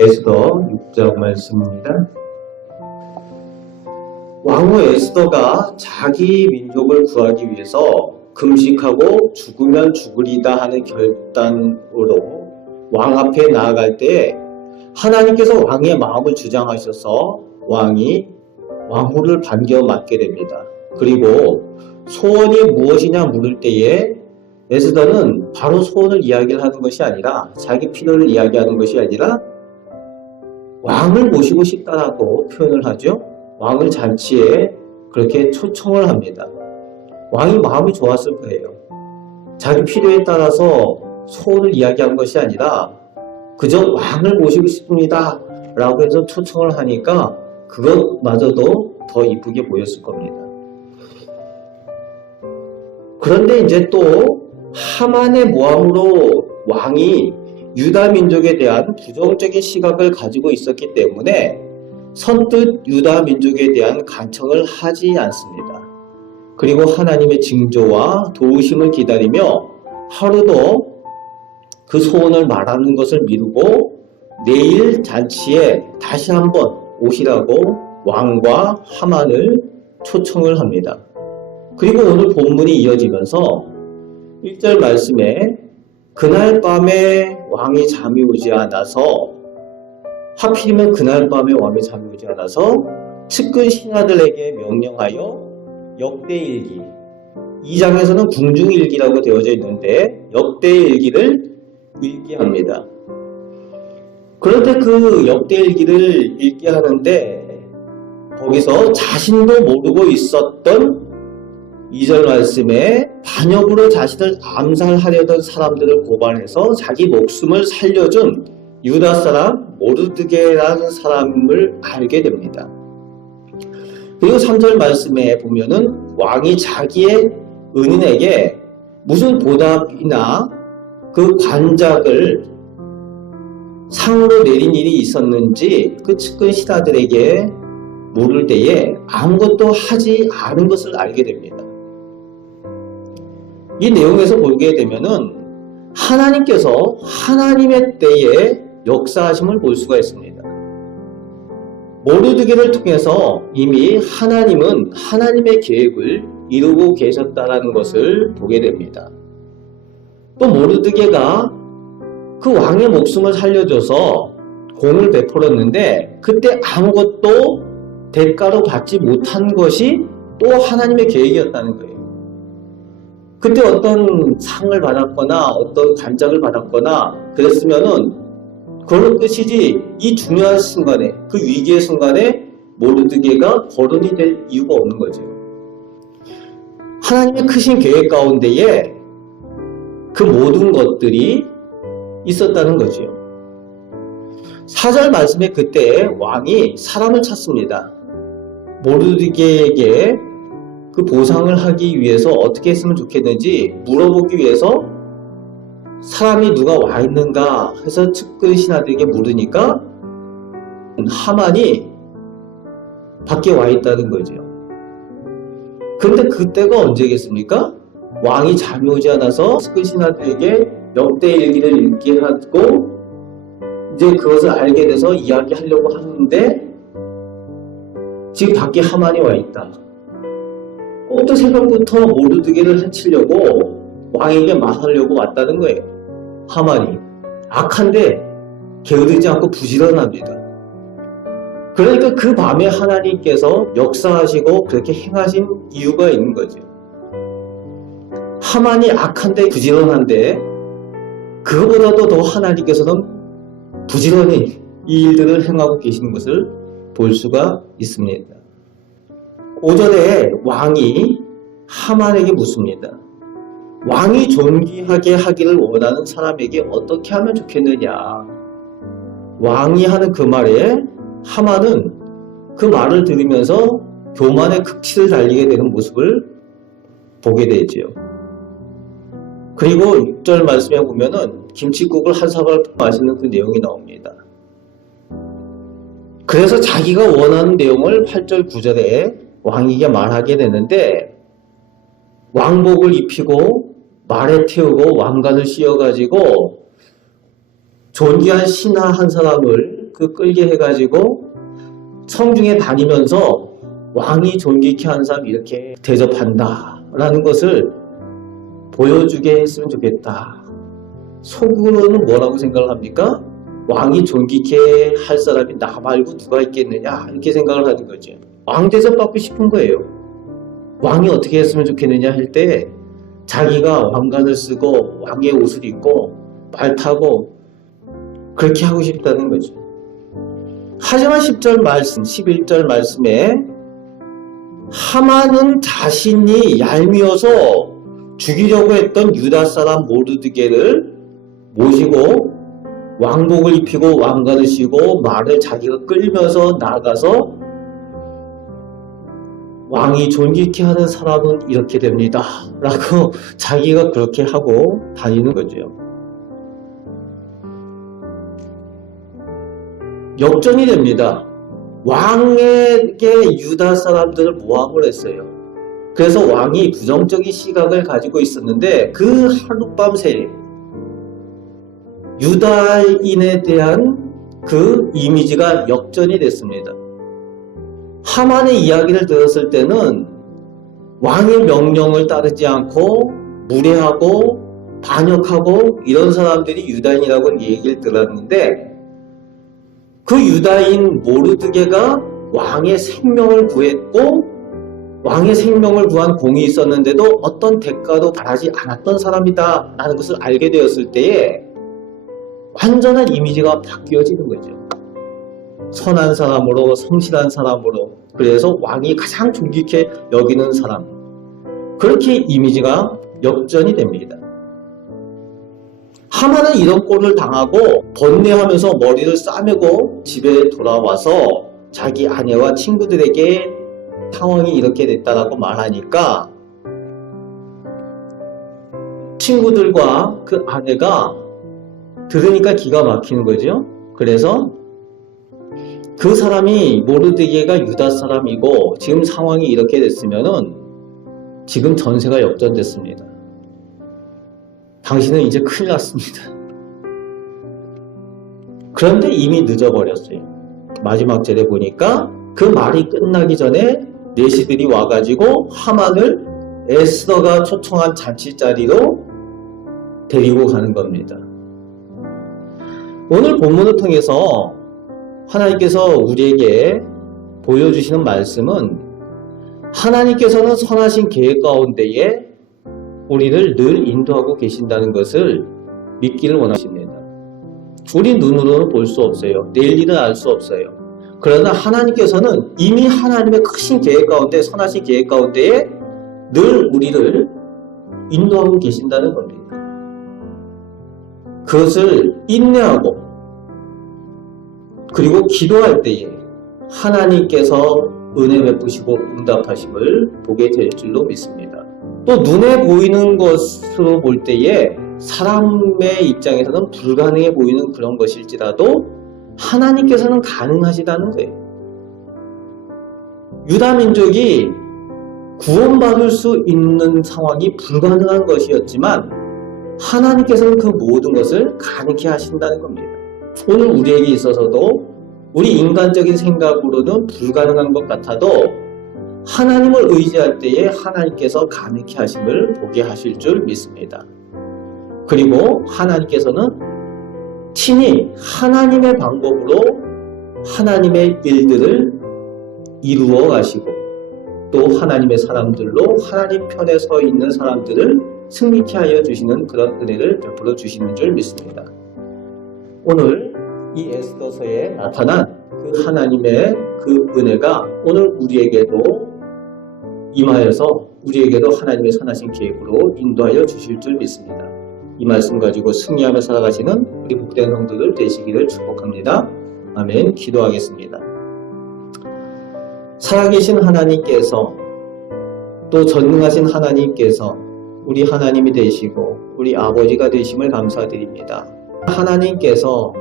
에스더 6장 말씀입니다. 왕후 에스더가 자기 민족을 구하기 위해서 금식하고 죽으면 죽으리다 하는 결단으로 왕 앞에 나아갈 때 하나님께서 왕의 마음을 주장하셔서 왕이 왕후를 반겨 맞게 됩니다. 그리고 소원이 무엇이냐 물을 때에 에스더는 바로 소원을 이야기를 하는 것이 아니라 자기 필요를 이야기하는 것이 아니라 왕을 모시고 싶다라고 표현을 하죠. 왕을 잔치에 그렇게 초청을 합니다. 왕이 마음이 좋았을 거예요. 자기 필요에 따라서 소원을 이야기한 것이 아니라 그저 왕을 모시고 싶습니다 라고 해서 초청을 하니까 그것마저도 더 이쁘게 보였을 겁니다. 그런데 이제 또 하만의 모함으로 왕이 유다 민족에 대한 부정적인 시각을 가지고 있었기 때문에 선뜻 유다 민족에 대한 간청을 하지 않습니다. 그리고 하나님의 징조와 도우심을 기다리며 하루도 그 소원을 말하는 것을 미루고 내일 잔치에 다시 한번 오시라고 왕과 하만을 초청을 합니다. 그리고 오늘 본문이 이어지면서 1절 말씀에 그날 밤에 왕이 잠이 오지 않아서 하필이면 그날 밤에 왕이 잠이 오지 않아서 측근 신하들에게 명령하여 역대일기 2장에서는 궁중일기라고 되어져 있는데 역대일기를 읽게 합니다. 그런데 그 역대일기를 읽게 하는데 거기서 자신도 모르고 있었던 2절 말씀에 반역으로 자신을 암살하려던 사람들을 고발해서 자기 목숨을 살려준 유다 사람 모르드게라는 사람을 알게 됩니다. 그리고 3절 말씀에 보면은 왕이 자기의 은인에게 무슨 보답이나 그 관작을 상으로 내린 일이 있었는지 그 측근 신하들에게 물을 때에 아무것도 하지 않은 것을 알게 됩니다. 이 내용에서 보게 되면은 하나님께서 하나님의 때에 역사하심을 볼 수가 있습니다. 모르드게를 통해서 이미 하나님은 하나님의 계획을 이루고 계셨다는 것을 보게 됩니다. 또 모르드게가 그 왕의 목숨을 살려줘서 공을 베풀었는데 그때 아무것도 대가로 받지 못한 것이 또 하나님의 계획이었다는 거예요. 그때 어떤 상을 받았거나 어떤 간작을 받았거나 그랬으면은 그걸로 끝이지 이 중요한 순간에 그 위기의 순간에 모르드게가 거론이 될 이유가 없는 거죠. 하나님의 크신 계획 가운데에 그 모든 것들이 있었다는 거죠. 4절 말씀에 그때 왕이 사람을 찾습니다. 모르드게에게 그 보상을 하기 위해서 어떻게 했으면 좋겠는지 물어보기 위해서 사람이 누가 와 있는가 해서 측근 신하들에게 물으니까 하만이 밖에 와 있다는 거죠. 근데 그때가 언제겠습니까? 왕이 잠이 오지 않아서 측근 신하들에게 역대일기를 읽게 하고 이제 그것을 알게 돼서 이야기하려고 하는데 지금 밖에 하만이 와 있다. 어떤 생각부터 모르드게를 해치려고 왕에게 말하려고 왔다는 거예요. 하만이 악한데 게으르지 않고 부지런합니다. 그러니까 그 밤에 하나님께서 역사하시고 그렇게 행하신 이유가 있는 거죠. 하만이 악한데 부지런한데 그거보다도 더 하나님께서는 부지런히 이 일들을 행하고 계시는 것을 볼 수가 있습니다. 5절에 왕이 하만에게 묻습니다. 왕이 존귀하게 하기를 원하는 사람에게 어떻게 하면 좋겠느냐. 왕이 하는 그 말에 하만은 그 말을 들으면서 교만의 극치를 달리게 되는 모습을 보게 되죠. 그리고 6절 말씀에 보면은 김칫국을 한 사발 마시는 그 내용이 나옵니다. 그래서 자기가 원하는 내용을 8절 9절에 왕에게 말하게 되는데 왕복을 입히고 말에 태우고 왕관을 씌워가지고 존귀한 신하 한 사람을 그 끌게 해가지고 성중에 다니면서 왕이 존귀케 하는 사람 이렇게 대접한다 라는 것을 보여주게 했으면 좋겠다. 속으로는 뭐라고 생각을 합니까? 왕이 존귀케 할 사람이 나 말고 누가 있겠느냐 이렇게 생각을 하는 거죠. 왕 대접 받고 싶은 거예요. 왕이 어떻게 했으면 좋겠느냐 할 때 자기가 왕관을 쓰고 왕의 옷을 입고 말 타고 그렇게 하고 싶다는 거죠. 하지만 10절 말씀, 11절 말씀에 하만은 자신이 얄미워서 죽이려고 했던 유다 사람 모르드게를 모시고 왕복을 입히고 왕관을 씌고 말을 자기가 끌면서 나가서 왕이 존귀케 하는 사람은 이렇게 됩니다 라고 자기가 그렇게 하고 다니는 거죠. 역전이 됩니다. 왕에게 유다 사람들을 모함을 했어요. 그래서 왕이 부정적인 시각을 가지고 있었는데 그 하룻밤새 유다인에 대한 그 이미지가 역전이 됐습니다. 하만의 이야기를 들었을 때는 왕의 명령을 따르지 않고 무례하고 반역하고 이런 사람들이 유다인이라고 얘기를 들었는데 그 유다인 모르드게가 왕의 생명을 구했고 왕의 생명을 구한 공이 있었는데도 어떤 대가도 바라지 않았던 사람이다 라는 것을 알게 되었을 때에 완전한 이미지가 바뀌어지는 거죠. 선한 사람으로 성실한 사람으로 그래서 왕이 가장 존귀케 여기는 사람 그렇게 이미지가 역전이 됩니다. 하만은 이런 꼴을 당하고 번뇌하면서 머리를 싸매고 집에 돌아와서 자기 아내와 친구들에게 상황이 이렇게 됐다라고 말하니까 친구들과 그 아내가 들으니까 기가 막히는 거죠. 그래서 그 사람이 모르드게가 유다 사람이고 지금 상황이 이렇게 됐으면은 지금 전세가 역전됐습니다. 당신은 이제 큰일 났습니다. 그런데 이미 늦어버렸어요. 마지막 절에 보니까 그 말이 끝나기 전에 내시들이 와가지고 하만을 에스더가 초청한 잔치 자리로 데리고 가는 겁니다. 오늘 본문을 통해서 하나님께서 우리에게 보여주시는 말씀은 하나님께서는 선하신 계획 가운데에 우리를 늘 인도하고 계신다는 것을 믿기를 원하십니다. 우리 눈으로는 볼 수 없어요. 내일 일은 알 수 없어요. 그러나 하나님께서는 이미 하나님의 크신 계획 가운데 선하신 계획 가운데에 늘 우리를 인도하고 계신다는 겁니다. 그것을 인내하고 그리고 기도할 때에 하나님께서 은혜 베푸시고 응답하심을 보게 될 줄로 믿습니다. 또 눈에 보이는 것으로 볼 때에 사람의 입장에서는 불가능해 보이는 그런 것일지라도 하나님께서는 가능하시다는 거예요. 유다 민족이 구원받을 수 있는 상황이 불가능한 것이었지만 하나님께서는 그 모든 것을 가능케 하신다는 겁니다. 오늘 우리에게 있어서도 우리 인간적인 생각으로는 불가능한 것 같아도 하나님을 의지할 때에 하나님께서 가능케 하심을 보게 하실 줄 믿습니다. 그리고 하나님께서는 친히 하나님의 방법으로 하나님의 일들을 이루어 가시고 또 하나님의 사람들로 하나님 편에 서 있는 사람들을 승리케 하여 주시는 그런 은혜를 베풀어 주시는 줄 믿습니다. 오늘 이 에스더서에 나타난 그 하나님의 그 은혜가 오늘 우리에게도 임하여서 우리에게도 하나님의 선하신 계획으로 인도하여 주실 줄 믿습니다. 이 말씀 가지고 승리하며 살아가시는 우리 복된 성도들 되시기를 축복합니다. 아멘. 기도하겠습니다. 살아계신 하나님께서 또 전능하신 하나님께서 우리 하나님이 되시고 우리 아버지가 되심을 감사드립니다. 하나님께서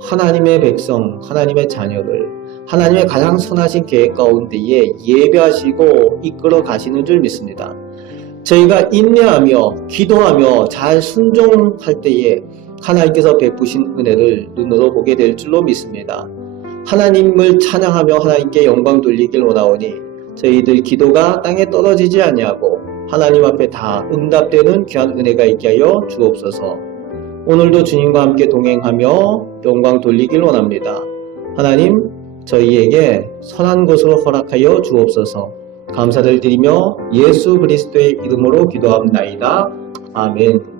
하나님의 백성, 하나님의 자녀를 하나님의 가장 선하신 계획 가운데에 예배하시고 이끌어 가시는 줄 믿습니다. 저희가 인내하며 기도하며 잘 순종할 때에 하나님께서 베푸신 은혜를 눈으로 보게 될 줄로 믿습니다. 하나님을 찬양하며 하나님께 영광 돌리길 원하오니 저희들 기도가 땅에 떨어지지 아니하고 하나님 앞에 다 응답되는 귀한 은혜가 있게 하여 주옵소서. 오늘도 주님과 함께 동행하며 영광 돌리길 원합니다. 하나님, 저희에게 선한 것으로 허락하여 주옵소서. 감사를 드리며 예수 그리스도의 이름으로 기도합나이다. 아멘.